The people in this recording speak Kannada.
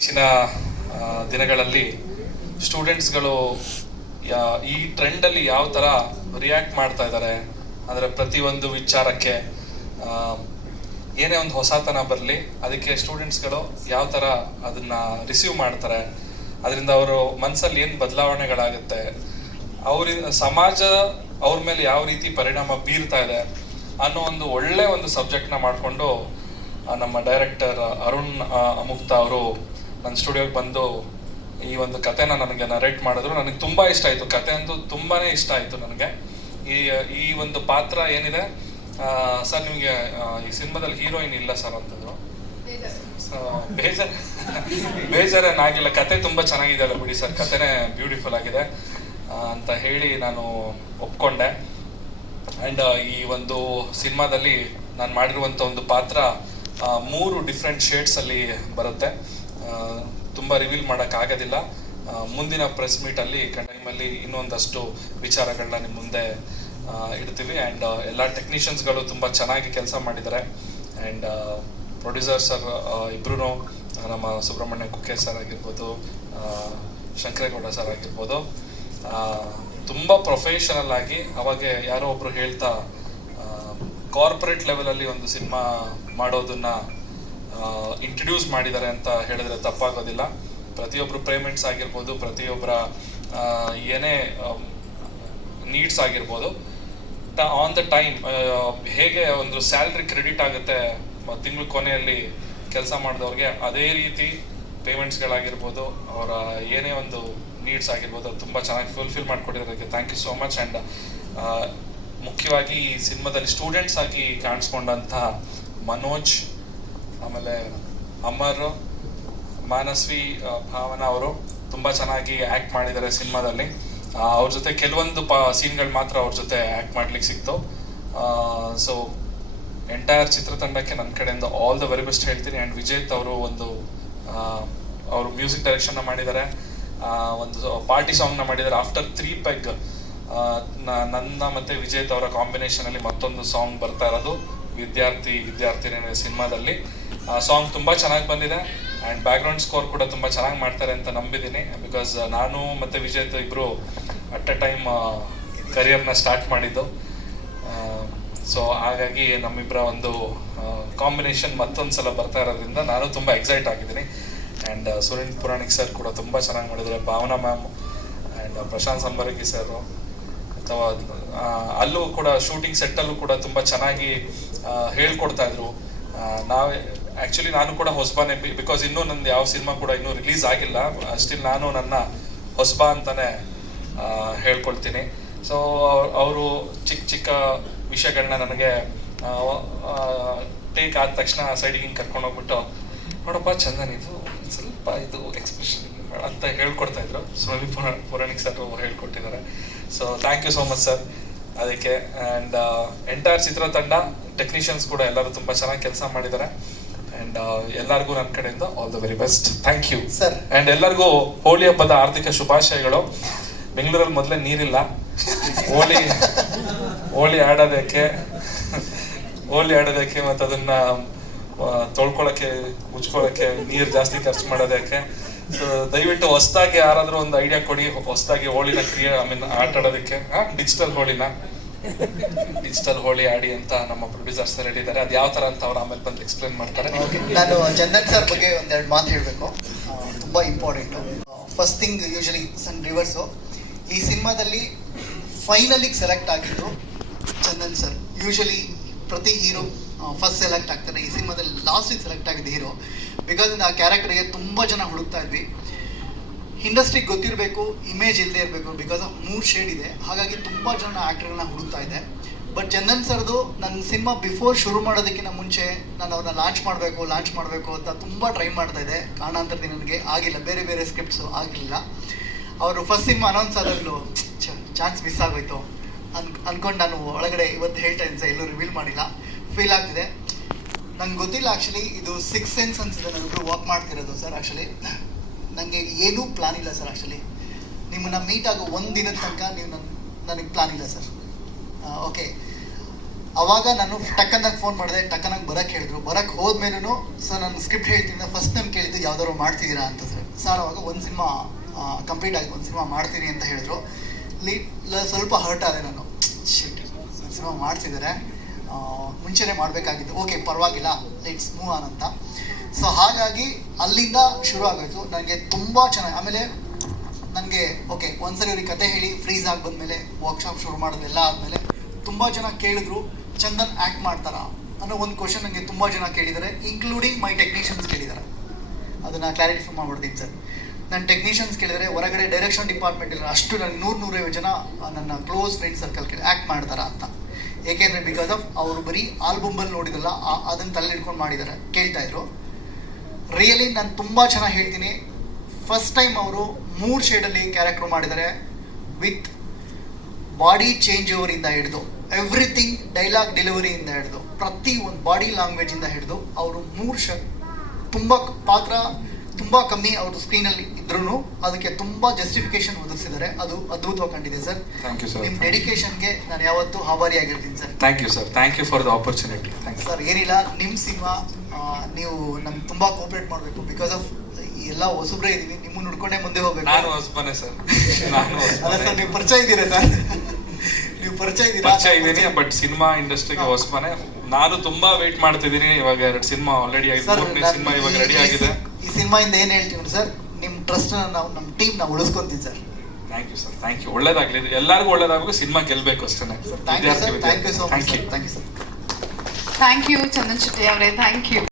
ಇತ್ತೀಚಿನ ದಿನಗಳಲ್ಲಿ ಸ್ಟೂಡೆಂಟ್ಸ್ಗಳು ಈ ಟ್ರೆಂಡಲ್ಲಿ ಯಾವ ಥರ ರಿಯಾಕ್ಟ್ ಮಾಡ್ತಾ ಇದ್ದಾರೆ ಅಂದರೆ ಪ್ರತಿಯೊಂದು ವಿಚಾರಕ್ಕೆ ಏನೇ ಒಂದು ಹೊಸತನ ಬರಲಿ, ಅದಕ್ಕೆ ಸ್ಟೂಡೆಂಟ್ಸ್ಗಳು ಯಾವ ಥರ ಅದನ್ನು ರಿಸೀವ್ ಮಾಡ್ತಾರೆ, ಅದರಿಂದ ಅವರು ಮನಸ್ಸಲ್ಲಿ ಏನು ಬದಲಾವಣೆಗಳಾಗುತ್ತೆ, ಅವ್ರ, ಸಮಾಜ ಅವ್ರ ಮೇಲೆ ಯಾವ ರೀತಿ ಪರಿಣಾಮ ಬೀರ್ತಾ ಇದೆ ಅನ್ನೋ ಒಂದು ಒಳ್ಳೆ ಒಂದು ಸಬ್ಜೆಕ್ಟ್ನ ಮಾಡಿಕೊಂಡು ನಮ್ಮ ಡೈರೆಕ್ಟರ್ ಅರುಣ್ ಅಮುಕ್ತ ಮುಕ್ತಾ ಅವರು ನನ್ನ ಸ್ಟುಡಿಯೋಗೆ ಬಂದು ಈ ಒಂದು ಕಥೆನ ನನಗೆ ನರೇಟ್ ಮಾಡಿದ್ರು. ನನಗೆ ತುಂಬ ಇಷ್ಟ ಆಯಿತು. ಕತೆ ಅಂತೂ ತುಂಬಾನೇ ಇಷ್ಟ ಆಯಿತು ನನಗೆ. ಈ ಈ ಒಂದು ಪಾತ್ರ ಏನಿದೆ? ಸರ್ ನಿಮಗೆ ಈ ಸಿನಿಮಾದಲ್ಲಿ ಹೀರೋಯಿನ್ ಇಲ್ಲ ಸರ್ ಅಂತಂದ್ರು. ಬೇಜಾರ. ಬೇಜಾರ್. ಬೇಜಾರೇನಾಗಿಲ್ಲ. ಕತೆ ತುಂಬ ಚೆನ್ನಾಗಿದೆ ಅಲ್ಲ ಬಿಡಿ ಸರ್. ಕತೆನೇ ಬ್ಯೂಟಿಫುಲ್ ಆಗಿದೆ ಅಂತ ಹೇಳಿ ನಾನು ಒಪ್ಕೊಂಡೆ. ಅಂಡ್ ಈ ಒಂದು ಸಿನಿಮಾದಲ್ಲಿ ನಾನು ಮಾಡಿರುವಂಥ ಒಂದು ಪಾತ್ರ ಮೂರು ಡಿಫ್ರೆಂಟ್ ಶೇಡ್ಸ್ ಅಲ್ಲಿ ಬರುತ್ತೆ. ತುಂಬಾ ರಿವೀಲ್ ಮಾಡಕ್ ಆಗೋದಿಲ್ಲ. ಮುಂದಿನ ಪ್ರೆಸ್ ಮೀಟ್ ಅಲ್ಲಿ ಟೈಮಲ್ಲಿ ಇನ್ನೊಂದಷ್ಟು ವಿಚಾರಗಳನ್ನ ನಿಮ್ಮ ಮುಂದೆ ಇಡ್ತೀವಿ. ಅಂಡ್ ಎಲ್ಲ ಟೆಕ್ನಿಷಿಯನ್ಸ್ಗಳು ತುಂಬಾ ಚೆನ್ನಾಗಿ ಕೆಲಸ ಮಾಡಿದ್ದಾರೆ. ಅಂಡ್ ಪ್ರೊಡ್ಯೂಸರ್ ಸರ್ ಇಬ್ರು ನಮ್ಮ ಸುಬ್ರಹ್ಮಣ್ಯ ಕುಕ್ಕೆ ಸರ್ ಆಗಿರ್ಬೋದು ಶಂಕರೇಗೌಡ ಸರ್ ಆಗಿರ್ಬೋದು ತುಂಬ ಪ್ರೊಫೆಷನಲ್ ಆಗಿ ಅವಾಗ ಯಾರೋ ಒಬ್ರು ಹೇಳ್ತಾ ಕಾರ್ಪೊರೇಟ್ ಲೆವೆಲಲ್ಲಿ ಒಂದು ಸಿನಿಮಾ ಮಾಡೋದನ್ನ ಇಂಟ್ರಡ್ಯೂಸ್ ಮಾಡಿದ್ದಾರೆ ಅಂತ ಹೇಳಿದ್ರೆ ತಪ್ಪಾಗೋದಿಲ್ಲ. ಪ್ರತಿಯೊಬ್ಬರು ಪೇಮೆಂಟ್ಸ್ ಆಗಿರ್ಬೋದು ಪ್ರತಿಯೊಬ್ಬರ ಏನೇ ನೀಡ್ಸ್ ಆಗಿರ್ಬೋದು ಆನ್ ದ ಟೈಮ್ ಹೇಗೆ ಒಂದು ಸ್ಯಾಲ್ರಿ ಕ್ರೆಡಿಟ್ ಆಗುತ್ತೆ ತಿಂಗಳ ಕೊನೆಯಲ್ಲಿ ಕೆಲಸ ಮಾಡಿದವ್ರಿಗೆ, ಅದೇ ರೀತಿ ಪೇಮೆಂಟ್ಸ್ಗಳಾಗಿರ್ಬೋದು ಅವರ ಏನೇ ಒಂದು ನೀಡ್ಸ್ ಆಗಿರ್ಬೋದು, ಅದು ತುಂಬ ಚೆನ್ನಾಗಿ fulfil ಮಾಡಿಕೊಟ್ಟಿರೋದಕ್ಕೆ thank you so much and ಮುಖ್ಯವಾಗಿ ಈ ಸಿನಿಮಾದಲ್ಲಿ ಸ್ಟೂಡೆಂಟ್ಸ್ ಆಗಿ ಕಾಣಿಸ್ಕೊಂಡಂತಹ ಮನೋಜ್ ಆಮೇಲೆ ಅಮರ್, ಮಾನಸ್ವಿ ಭಾವನಾ ಅವರು ತುಂಬಾ ಚೆನ್ನಾಗಿ ಆಕ್ಟ್ ಮಾಡಿದ್ದಾರೆ ಸಿನಿಮಾದಲ್ಲಿ. ಅವ್ರ ಜೊತೆ ಕೆಲವೊಂದು ಪ, ಸೀನ್ಗಳು ಮಾತ್ರ ಅವ್ರ ಜೊತೆ ಆಕ್ಟ್ ಮಾಡ್ಲಿಕ್ಕೆ ಸಿಕ್ತು. ಸೊ ಎಂಟೈರ್ ಚಿತ್ರತಂಡಕ್ಕೆ ನನ್ನ ಕಡೆಯಿಂದ ಆಲ್ ದ ವೆರಿ ಬೆಸ್ಟ್ ಹೇಳ್ತೀನಿ. ಆ್ಯಂಡ್ ವಿಜೇತ್ ಅವರು ಒಂದು ಅವರು ಮ್ಯೂಸಿಕ್ ಡೈರೆಕ್ಷನ್ನ ಮಾಡಿದ್ದಾರೆ. ಒಂದು ಪಾರ್ಟಿ ಸಾಂಗ್ನ ಮಾಡಿದ್ದಾರೆ. ಆಫ್ಟರ್ ತ್ರೀ ಪೆಗ್ ನನ್ನ ಮತ್ತೆ ವಿಜೇತ್ ಅವರ ಕಾಂಬಿನೇಷನ್ ಅಲ್ಲಿ ಮತ್ತೊಂದು ಸಾಂಗ್ ಬರ್ತಾ ಇರೋದು. ವಿದ್ಯಾರ್ಥಿ ವಿದ್ಯಾರ್ಥಿನಿ ಸಿನಿಮಾದಲ್ಲಿ. ಸಾಂಗ್ ತುಂಬಾ ಚೆನ್ನಾಗಿ ಬಂದಿದೆ. ಅಂಡ್ ಬ್ಯಾಕ್ ಗ್ರೌಂಡ್ ಸ್ಕೋರ್ ಕೂಡ ತುಂಬಾ ಚೆನ್ನಾಗಿ ಮಾಡ್ತಾರೆ ಅಂತ ನಂಬಿದ್ದೀನಿ. ಬಿಕಾಸ್ ನಾನು ಮತ್ತೆ ವಿಜೇತ್ ಇಬ್ರು ಅಟ್ ಅ ಟೈಮ್ ಕರಿಯರ್ನ ಸ್ಟಾರ್ಟ್ ಮಾಡಿದ್ದು. ಸೊ ಹಾಗಾಗಿ ನಮ್ಮಿಬ್ಬರ ಒಂದು ಕಾಂಬಿನೇಷನ್ ಮತ್ತೊಂದು ಸಲ ಬರ್ತಾ ಇರೋದ್ರಿಂದ ನಾನು ತುಂಬಾ ಎಕ್ಸೈಟ್ ಆಗಿದ್ದೀನಿ. ಆ್ಯಂಡ್ ಸುರೇಂದ್ರ ಪುರಾಣಿಕ್ ಸರ್ ಕೂಡ ತುಂಬಾ ಚೆನ್ನಾಗಿ ಮಾಡಿದ್ದಾರೆ. Bhavana ma'am and Prashanth Sambargi sir ಅಥವಾ ಅಲ್ಲೂ ಕೂಡ ಶೂಟಿಂಗ್ ಸೆಟ್ಟಲ್ಲೂ ಕೂಡ ತುಂಬಾ ಚೆನ್ನಾಗಿ ಹೇಳ್ಕೊಡ್ತಾ ಇದ್ರು. ನಾವೇ ಆ್ಯಕ್ಚುಲಿ ನಾನು ಕೂಡ ಹೊಸಬಾನೆ ಬಿಕಾಸ್ ಇನ್ನೂ ನಂದು ಯಾವ ಸಿನಿಮಾ ಕೂಡ ಇನ್ನೂ ರಿಲೀಸ್ ಆಗಿಲ್ಲ. ಸ್ಟಿಲ್ ನಾನು ನನ್ನ ಹೊಸಬ ಅಂತಾನೆ ಆ, ಹೇಳ್ಕೊಳ್ತೀನಿ. ಸೊ ಅವರು ಚಿಕ್ಕ ಚಿಕ್ಕ ವಿಷಯಗಳನ್ನ ನನಗೆ ಟೇಕ್ ಆದ ತಕ್ಷಣ ಸೈಡಿಗೆ ಹಿಂಗೆ ಕರ್ಕೊಂಡು ಹೋಗ್ಬಿಟ್ಟು ನೋಡಪ್ಪ ಚಂದನ್ ಇದು ಸ್ವಲ್ಪ ಇದು ಎಕ್ಸ್ಪ್ರೆಷನ್ ಅಂತ ಹೇಳ್ಕೊಡ್ತಾ ಇದ್ರು. ಸುನಿಲ್ ಪುರ ಪುರಾಣಿಕ್ ಸರ್ ಹೇಳ್ಕೊಟ್ಟಿದ್ದಾರೆ. So thank you so much sir ಅದಕ್ಕೆ ಅಂಡ್ ಎಂಟೈರ್ ಚಿತ್ರತಂಡ ಟೆಕ್ನಿಷಿಯನ್ಸ್ ಕೂಡ ಎಲ್ಲರೂ ತುಂಬಾ ಚೆನ್ನಾಗಿ ಕೆಲಸ ಮಾಡಿದ್ದಾರೆ. ಅಂಡ್ ಎಲ್ಲರಿಗೂ ನನ್ನ ಕಡೆಯಿಂದ all the very best thank you sir and ಎಲ್ಲರಿಗೂ ಹೋಳಿ ಹಬ್ಬದ ಆರ್ಥಿಕ ಶುಭಾಶಯಗಳು. ಬೆಂಗಳೂರಲ್ಲಿ ಮೊದಲೇ ನೀರಿಲ್ಲ. ಹೋಳಿ ಹೋಳಿ ಆಡೋದಕ್ಕೆ ಹೋಳಿ ಆಡೋದಕ್ಕೆ ಮತ್ತು ಅದನ್ನ ತೊಳ್ಕೊಳಕ್ಕೆ ಮುಚ್ಕೊಳಕ್ಕೆ ನೀರು ಜಾಸ್ತಿ ಖರ್ಚು ಮಾಡೋದಕ್ಕೆ. ದಯವಿಟ್ಟು ಹೊಸದಾಗಿ ಯಾರಾದ್ರೂ ಒಂದು ಐಡಿಯಾ ಕೊಡಿ, ಹೊಸದಾಗಿ ಹೋಳಿನ ಕ್ರಿಯೆ ಐ ಮೀನ್ ಆಟ ಆಡೋದಕ್ಕೆ. ಡಿಜಿಟಲ್ ಹೋಳಿನ? ಡಿಜಿಟಲ್ ಹೋಳಿ ಆಡಿ ಅಂತ ನಮ್ಮ ಪ್ರೊಡ್ಯೂಸರ್ ಸರ್ ಹೇಳಿದ್ದಾರೆ. ಅದು ಯಾವ ತರ ಅಂತ ಅವ್ರು ಆಮೇಲೆ ಬಂದು ಎಕ್ಸ್ಪ್ಲೈನ್ ಮಾಡ್ತಾರೆ. ನಾನು ಚಂದನ್ ಸರ್ ಬಗ್ಗೆ ಒಂದೆರಡು ಮಾತು ಹೇಳಬೇಕು. ತುಂಬಾ ಇಂಪಾರ್ಟೆಂಟ್ ಫಸ್ಟ್ ಥಿಂಗ್ ಯೂಶಲಿ ಸನ್ ರಿವರ್ಸು ಈ ಸಿನಿಮಾದಲ್ಲಿ ಫೈನಲಿಗೆ ಸೆಲೆಕ್ಟ್ ಆಗಿದ್ದು ಚಂದನ್ ಸರ್ ಯೂಶಲಿ ಪ್ರತಿ ಹೀರೋ ಫಸ್ಟ್ ಸೆಲೆಕ್ಟ್ ಆಗ್ತಾರೆ ಈ ಸಿನಿಮಾದಲ್ಲಿ. ಲಾಸ್ಟಿಗೆ ಸೆಲೆಕ್ಟ್ ಆಗಿದೆ ಹೀರೋ ಬಿಕಾಸ್ ಆ ಕ್ಯಾರೆಕ್ಟರ್ಗೆ ತುಂಬ ಜನ ಹುಡುಕ್ತಾ ಇದ್ವಿ. ಇಂಡಸ್ಟ್ರಿಗೆ ಗೊತ್ತಿರಬೇಕು ಇಮೇಜ್ ಇಲ್ಲದೆ ಇರಬೇಕು ಬಿಕಾಸ್ ಮೂರ್ ಶೇಡ್ ಇದೆ. ಹಾಗಾಗಿ ತುಂಬ ಜನ ಆ್ಯಕ್ಟರ್ಗಳನ್ನ ಹುಡುಕ್ತಾ ಇದೆ ಬಟ್ ಚಂದನ್ ಸರ್ದು ನನ್ನ ಸಿನಿಮಾ ಬಿಫೋರ್ ಶುರು ಮಾಡೋದಕ್ಕಿಂತ ಮುಂಚೆ ನಾನು ಅವ್ರನ್ನ ಲಾಂಚ್ ಮಾಡಬೇಕು ಲಾಂಚ್ ಮಾಡಬೇಕು ಅಂತ ತುಂಬ ಟ್ರೈ ಮಾಡ್ತಾ ಇದೆ ಕಾಣಾಂತರದಿ ನನಗೆ ಆಗಿಲ್ಲ, ಬೇರೆ ಬೇರೆ ಸ್ಕ್ರಿಪ್ಟ್ಸು ಆಗಿಲ್ಲ ಅವರು ಫಸ್ಟ್ ಸಿನಿಮಾ ಅನೌನ್ಸ್ ಆದಾಗಲೂ ಚಾನ್ಸ್ ಮಿಸ್ ಆಗೋಯ್ತು. ಅನ್, ಅನ್ಕೊಂಡು ನಾನು ಒಳಗಡೆ ಇವತ್ತು ಹೇಳ್ತಾ ಇದ್ದೆ ಎಲ್ಲೂ ರಿವೀಲ್ ಮಾಡಿಲ್ಲ. ಫೀಲ್ ಆಗ್ತಿದೆ. ನಂಗೆ ಗೊತ್ತಿಲ್ಲ ಆ್ಯಕ್ಚುಲಿ ಇದು ಸಿಕ್ಸ್ ಸೆನ್ಸ್ ಅನ್ಸಿದೆ ನಾವಿಬ್ರು ವಾಕ್ ಮಾಡ್ತಿರೋದು ಸರ್ ಆ್ಯಕ್ಚುಲಿ ನನಗೆ ಏನೂ ಪ್ಲಾನ್ ಇಲ್ಲ ಸರ್ ಆ್ಯಕ್ಚುಲಿ ನಿಮ್ಮನ್ನ ಮೀಟ್ ಆಗೋ ಒಂದು ದಿನದ ತನಕ ನೀವು ನನ್ನ ನನಗೆ ಪ್ಲಾನ್ ಇಲ್ಲ ಸರ್ ಓಕೆ ಅವಾಗ ನಾನು ಟಕ್ಕನಾಗಿ ಫೋನ್ ಮಾಡಿದೆ, ಟಕ್ಕನಾಗಿ ಬರಕ್ಕೆ ಹೇಳಿದ್ರು. ಬರಕ್ಕೆ ಹೋದ್ಮೇಲೂ ಸರ್ ನಾನು ಸ್ಕ್ರಿಪ್ಟ್ ಹೇಳ್ತೀನಿ ಫಸ್ಟ್ ಟೈಮ್ ಕೇಳಿದ್ದು ಯಾವ್ದಾದ್ರು ಮಾಡ್ತಿದ್ದೀರಾ ಅಂತ ಸರ್ ಸರ್ ಅವಾಗ ಒಂದು ಸಿನಿಮಾ ಕಂಪ್ಲೀಟ್ ಆಗಿ ಒಂದು ಸಿನಿಮಾ ಮಾಡ್ತೀನಿ ಅಂತ ಹೇಳಿದ್ರು. ಲೀಟ್ ಸ್ವಲ್ಪ ಹರ್ಟ್ ಆದೆ ನಾನು. ಶಿಟ್ ಒಂದು ಸಿನಿಮಾ ಮಾಡ್ತಿದ್ದಾರೆ ಮುಂಚೆನೇ ಮಾಡಬೇಕಾಗಿತ್ತು ಓಕೆ, ಪರವಾಗಿಲ್ಲ ಲೆಟ್ಸ್ ಮೂವ್ ಆನ್ ಅಂತ. ಸೊ ಹಾಗಾಗಿ ಅಲ್ಲಿಂದ ಶುರು ಆಗೋಯ್ತು. ನನಗೆ ತುಂಬ ಚೆನ್ನಾಗಿ, ಆಮೇಲೆ ನನಗೆ ಓಕೆ, ಒಂದ್ಸರಿ ಅವ್ರಿಗೆ ಕತೆ ಹೇಳಿ ಫ್ರೀಸ್ ಆಗಿ ಬಂದಮೇಲೆ ವರ್ಕ್ಶಾಪ್ ಶುರು ಮಾಡೋದೆಲ್ಲ ಆದಮೇಲೆ ತುಂಬ ಜನ ಕೇಳಿದ್ರು, ಚಂದನ್ ಆ್ಯಕ್ಟ್ ಮಾಡ್ತಾರಾ? ಅನ್ನೋ ಒಂದು ಕ್ವಶನ್ ನನಗೆ ತುಂಬ ಜನ ಕೇಳಿದ್ದಾರೆ ಇನ್ಕ್ಲೂಡಿಂಗ್ ಮೈ ಟೆಕ್ನಿಷಿಯನ್ಸ್ ಕೇಳಿದ್ದಾರೆ ಅದನ್ನು ಕ್ಲಾರಿಫೈ ಮಾಡ್ಬಿಡ್ತೀನಿ ಸರ್. ನನ್ನ ಟೆಕ್ನಿಷಿಯನ್ಸ್ ಕೇಳಿದರೆ, ಹೊರಗಡೆ ಡೈರೆಕ್ಷನ್ ಡಿಪಾರ್ಟ್ಮೆಂಟ್ ಇಲ್ಲ ಅಷ್ಟು ನನ್ನ ನೂರು ನೂರೈವತ್ತು ಜನ ನನ್ನ ಕ್ಲೋಸ್ ಫ್ರೆಂಡ್ ಸರ್ಕಲ್ ಕೇಳಿ ಆ್ಯಕ್ಟ್ ಮಾಡ್ತಾರಾ ಅಂತ. ಏಕೆಂದರೆ ಬಿಕಾಸ್ ಆಫ್ ಅವರು ಬರೀ ಆಲ್ಬಮಲ್ಲಿ ನೋಡಿದಲ್ಲ ಅದನ್ನು ತಲೆ ಇಟ್ಕೊಂಡು ಮಾಡಿದ್ದಾರೆ ಕೇಳ್ತಾ ಇದ್ರು. ರಿಯಲಿ ನಾನು ತುಂಬ ಚೆನ್ನಾಗಿ ಹೇಳ್ತೀನಿ. ಫಸ್ಟ್ ಟೈಮ್ ಅವರು ಮೂರು ಶೇಡಲ್ಲಿ ಕ್ಯಾರೆಕ್ಟರ್ ಮಾಡಿದ್ದಾರೆ ವಿತ್ ಬಾಡಿ ಚೇಂಜ್ ಓವರಿಂದ ಹಿಡಿದು ಎವ್ರಿಥಿಂಗ್ ಡೈಲಾಗ್ ಡೆಲಿವರಿಯಿಂದ ಹಿಡಿದು ಪ್ರತಿ ಒಂದು ಬಾಡಿ ಲ್ಯಾಂಗ್ವೇಜಿಂದ ಹಿಡಿದು, ಅವರು ಮೂರು ಶ, ತುಂಬ ಪಾತ್ರ ತುಂಬ ಕಮ್ಮಿ ಅವರು ಸ್ಕ್ರೀನಲ್ಲಿ ಇದ್ರೂ ಅದಕ್ಕೆ ತುಂಬ ಜಸ್ಟಿಫಿಕೇಶನ್ ಒದಗಿಸಿದ್ದಾರೆ. ಅದು ಅದ್ಭುತವಾಗಿ ಕಂಡಿದೆ ಸರ್. ಥ್ಯಾಂಕ್ ಯು ಸರ್ ನಿಮ್ಮ ಡೆಡಿಕೇಶನ್ಗೆ ನಾನು ಯಾವತ್ತೂ ಆಭಾರಿಯಾಗಿರ್ತೀನಿ sir. Thank you sir thank you for the opportunity sir ಏನಿಲ್ಲ ನಿಮ್ಮ ಸಿನಿಮಾ ನೀವು ನಮ್ಗೆ ತುಂಬ ಕೋಪರೇಟ್ ಮಾಡಬೇಕು. ಬಿಕಾಸ್ ಆಫ್ ಎಲ್ಲ ಹೊಸಬ್ರೇ ಇದೀವಿ ನಿಮ್ಮನ್ನು ನೋಡ್ಕೊಂಡೇ ಮುಂದೆ ಹೋಗ್ಬೇಕು. ನಾನು ಹೊಸಬನೇ ಸರ್ ನಾನು ಅಲ್ಲ ಸರ್ ನೀವು ಪರಿಚಯ ಇದ್ದೀರಾ ಸರ್? ನೀವು ಪರಿಚಯ ಇದ್ದೀರಾ? ಪರಿಚಯ ಇದ್ದೀನಿ ಬಟ್ ಸಿನಿಮಾ ಇಂಡಸ್ಟ್ರಿಗೆ ಹೊಸಬನೇ. ನಾನು ತುಂಬಾ ವೇಟ್ ಮಾಡ್ತಿದ್ದೀನಿ. ಇವಾಗ ಎರಡು ಸಿನಿಮಾ ಆಲ್ರೆಡಿ ಆಗಿದೆ. ಮೂರನೇ ಸಿನಿಮಾ ಇವಾಗ ರೆಡಿ ಆಗಿದೆ. ಈ ಸಿನಿಮಾಯಿಂದ ಏನು ಹೇಳ್ತೀವಿ ಸರ್? ನಿಮ್ಮ ಟ್ರಸ್ಟ್ ನಾವು ನಮ್ಮ ಟೀಮ್ ನಾವು ಉಳಿಸ್ಕೊಂತೀವಿ sir. Thank you sir thank you ಒಳ್ಳೇದಾಗಲಿ. ಎಲ್ಲರಿಗೂ ಒಳ್ಳೇದಾಗಬೇಕು ಸಿನಿಮಾ ಗೆಲ್ಲಬೇಕು ಅಷ್ಟೇ. Thank you sir thank you so much thank you thank you sir thank you Chandan Shetty ಅವರೇ. Thank you